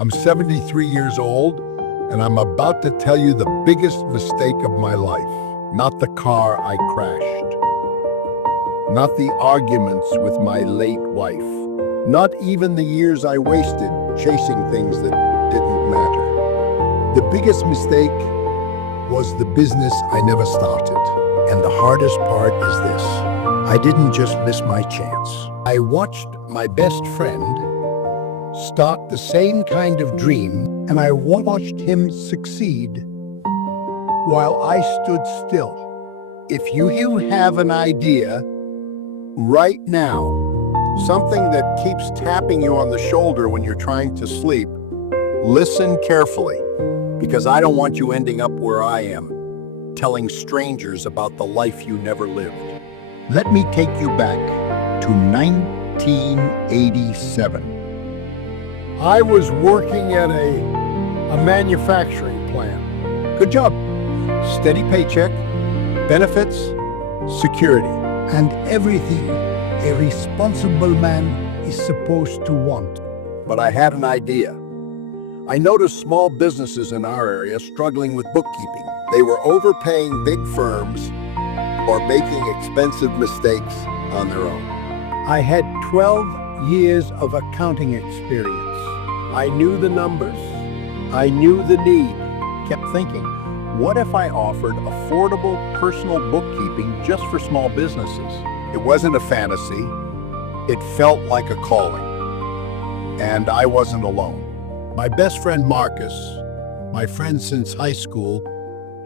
I'm 73 years old, and I'm about to tell you the biggest mistake of my life. Not the car I crashed. Not the arguments with my late wife. Not even the years I wasted chasing things that didn't matter. The biggest mistake was the business I never started. And the hardest part is this: I didn't just miss my chance. I watched my best friend start the same kind of dream, and I watched him succeed while I stood still. If you have an idea right now, something that keeps tapping you on the shoulder when you're trying to sleep, listen carefully, because I don't want you ending up where I am, telling strangers about the life you never lived. Let me take you back to 1987. I was working at a manufacturing plant. Good job. Steady paycheck, benefits, security, and everything a responsible man is supposed to want. But I had an idea. I noticed small businesses in our area struggling with bookkeeping. They were overpaying big firms or making expensive mistakes on their own. I had 12 years of accounting experience. I knew the numbers. I knew the need. Kept thinking, what if I offered affordable personal bookkeeping just for small businesses? It wasn't a fantasy. It felt like a calling. And I wasn't alone. My best friend Marcus, my friend since high school,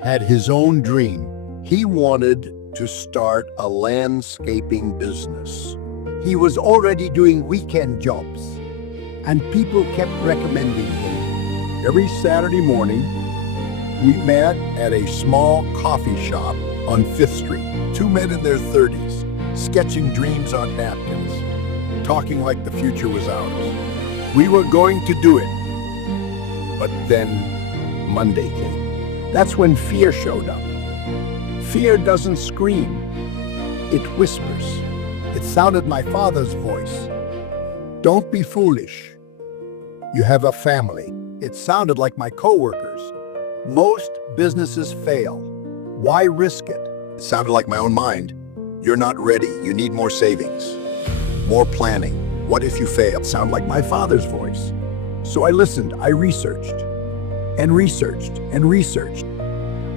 had his own dream. He wanted to start a landscaping business. He was already doing weekend jobs, and people kept recommending him. Every Saturday morning, we met at a small coffee shop on 5th Street. Two men in their 30s, sketching dreams on napkins, talking like the future was ours. We were going to do it. But then Monday came. That's when fear showed up. Fear doesn't scream, it whispers. It sounded my father's voice. Don't be foolish. You have a family. It sounded like my coworkers. Most businesses fail. Why risk it? It sounded like my own mind. You're not ready. You need more savings, more planning. What if you fail? It sounded like my father's voice. So I listened. I researched and researched and researched.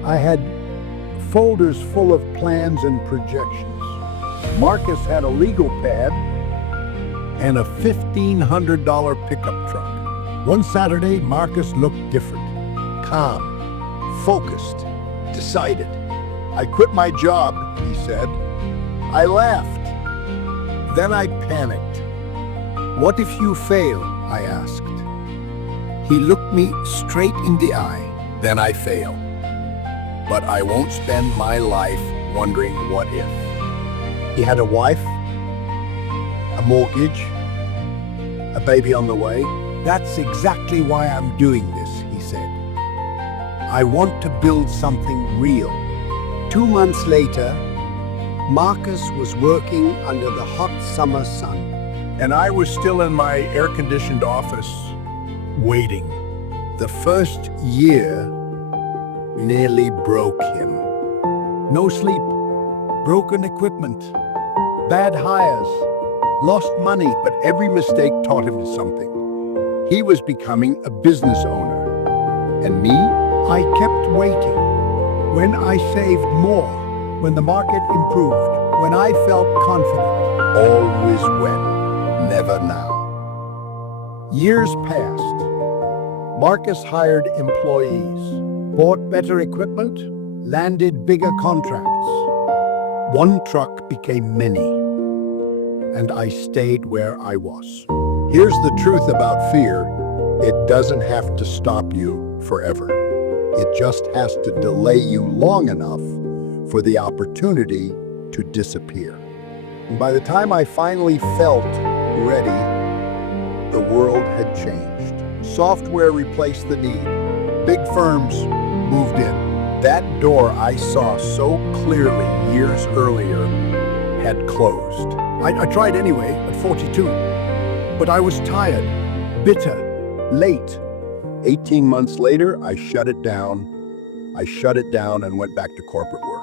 I had folders full of plans and projections. Marcus had a legal pad and a $1,500 pickup truck. One Saturday, Marcus looked different. Calm, focused, decided. I quit my job, he said. I laughed. Then I panicked. What if you fail? I asked. He looked me straight in the eye. Then I fail. But I won't spend my life wondering what if. He had a wife, a mortgage, a baby on the way. That's exactly why I'm doing this, he said. I want to build something real. 2 months later, Marcus was working under the hot summer sun. And I was still in my air-conditioned office, waiting. The first year nearly broke him. No sleep, broken equipment, bad hires, lost money, but every mistake taught him something. He was becoming a business owner. And me, I kept waiting. When I saved more, when the market improved, when I felt confident. Always when, never now. Years passed. Marcus hired employees, bought better equipment, landed bigger contracts. One truck became many, and I stayed where I was. Here's the truth about fear. It doesn't have to stop you forever. It just has to delay you long enough for the opportunity to disappear. And by the time I finally felt ready, the world had changed. Software replaced the need. Big firms moved in. That door I saw so clearly years earlier had closed. I tried anyway at 42, but I was tired, bitter, late, 18 months later, I shut it down. I shut it down and went back to corporate work.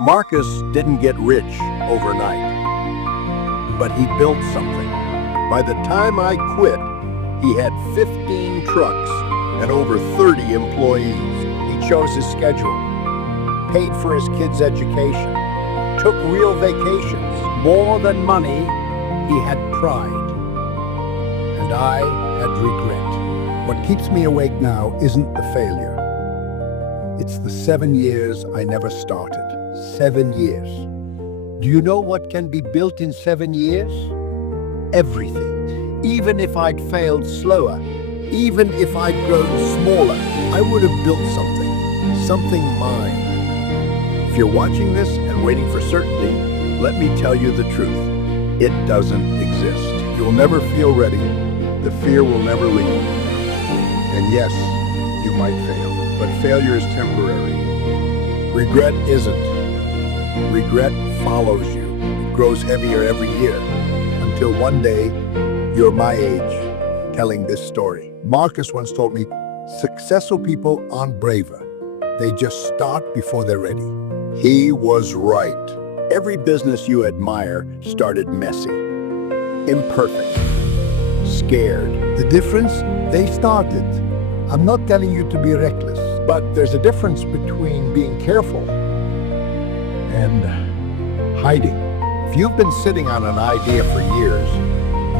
Marcus didn't get rich overnight, but he built something. By the time I quit, he had 15 trucks and over 30 employees. He chose his schedule, paid for his kids' education, took real vacations. More than money, he had pride. And I had regret. What keeps me awake now isn't the failure. It's the 7 years I never started. 7 years. Do you know what can be built in 7 years? Everything. Even if I'd failed slower, even if I'd grown smaller, I would have built something mine. If you're watching this and waiting for certainty, let me tell you the truth. It doesn't exist. You'll never feel ready. The fear will never leave. And yes, you might fail, but failure is temporary. Regret isn't. Regret follows you. It grows heavier every year until one day you're my age telling this story. Marcus once told me, successful people aren't braver. They just start before they're ready. He was right. Every business you admire started messy, imperfect, scared. The difference? They started. I'm not telling you to be reckless, but there's a difference between being careful and hiding. If you've been sitting on an idea for years,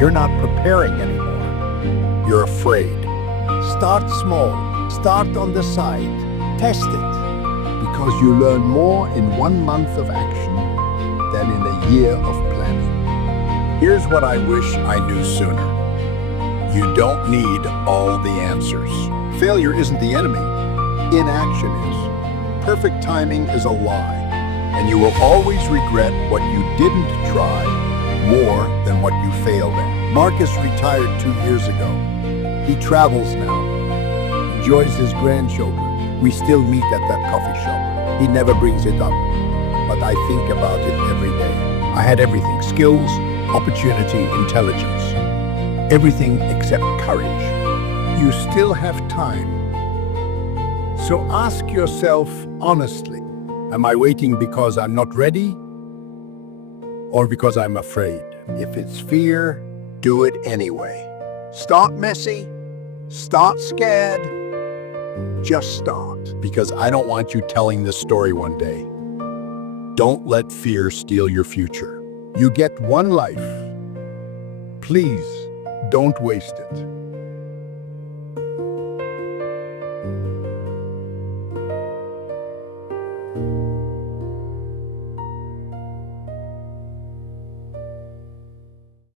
you're not preparing anymore. You're afraid. Start small. Start on the side. Test it. Because you learn more in 1 month of action than in a year of planning. Here's what I wish I knew sooner. You don't need all the answers. Failure isn't the enemy. Inaction is. Perfect timing is a lie. And you will always regret what you didn't try more than what you failed at. Marcus retired 2 years ago. He travels now, enjoys his grandchildren. We still meet at that coffee shop. He never brings it up, but I think about it every day. I had everything: skills, opportunity, intelligence. Everything except courage. You still have time. So ask yourself honestly, am I waiting because I'm not ready or because I'm afraid? If it's fear, do it anyway. Start messy, start scared, just start. Because I don't want you telling this story one day. Don't let fear steal your future. You get one life. Please, don't waste it.